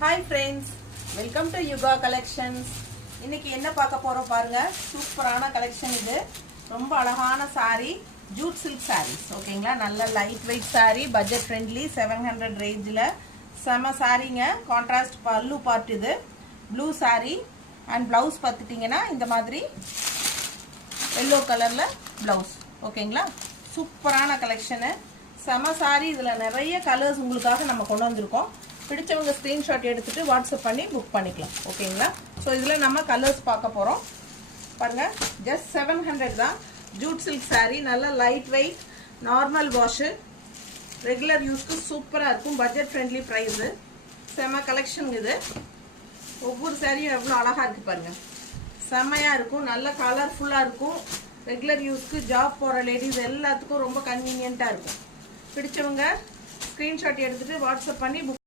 Hi friends, welcome to Yuga Collections. இன்னைக்கு என்ன பார்க்க போறோம் பாருங்க. சூப்பரான கலெக்ஷன் இது. ரொம்ப அழகான saree, jute silk sarees. ஓகேங்களா? நல்ல light wait saree, budget friendly 700 ரேஞ்சில செம சாரீங்க. கான்ட்ராஸ்ட் பல்லு பார்ட் இது. ப்ளூ saree and blouse பார்த்துட்டீங்கன்னா இந்த மாதிரி yellow கலர்ல blouse. ஓகேங்களா? சூப்பரான கலெக்ஷன். செம saree இதுல நிறைய கலர்ஸ் உங்களுக்காக நம்ம கொண்டு வந்திருக்கோம். பிடிச்சவங்க ஸ்கிரீன்ஷாட் எடுத்துட்டு வாட்ஸ்அப் பண்ணி புக் பண்ணிக்கலாம். ஓகேங்களா? ஸோ இதில் நம்ம கலர்ஸ் பார்க்க போகிறோம். பாருங்க, ஜஸ்ட் 700 தான். ஜூட் சில்க் saree, நல்ல light weight, normal wash, regular யூஸ்க்கு சூப்பராக இருக்கும். Budget friendly price. செம கலெக்ஷன் இது. ஒவ்வொரு சாரியும் எவ்வளோ அழகாக இருக்குது பாருங்க. செம்மையாக இருக்கும், நல்ல கலர்ஃபுல்லாக இருக்கும். ரெகுலர் யூஸ்க்கு, ஜாப் போகிற லேடிஸ் எல்லாத்துக்கும் ரொம்ப கன்வீனியண்ட்டாக இருக்கும். பிடிச்சவங்க ஸ்க்ரீன்ஷாட் எடுத்துகிட்டு வாட்ஸ்அப் பண்ணி புக்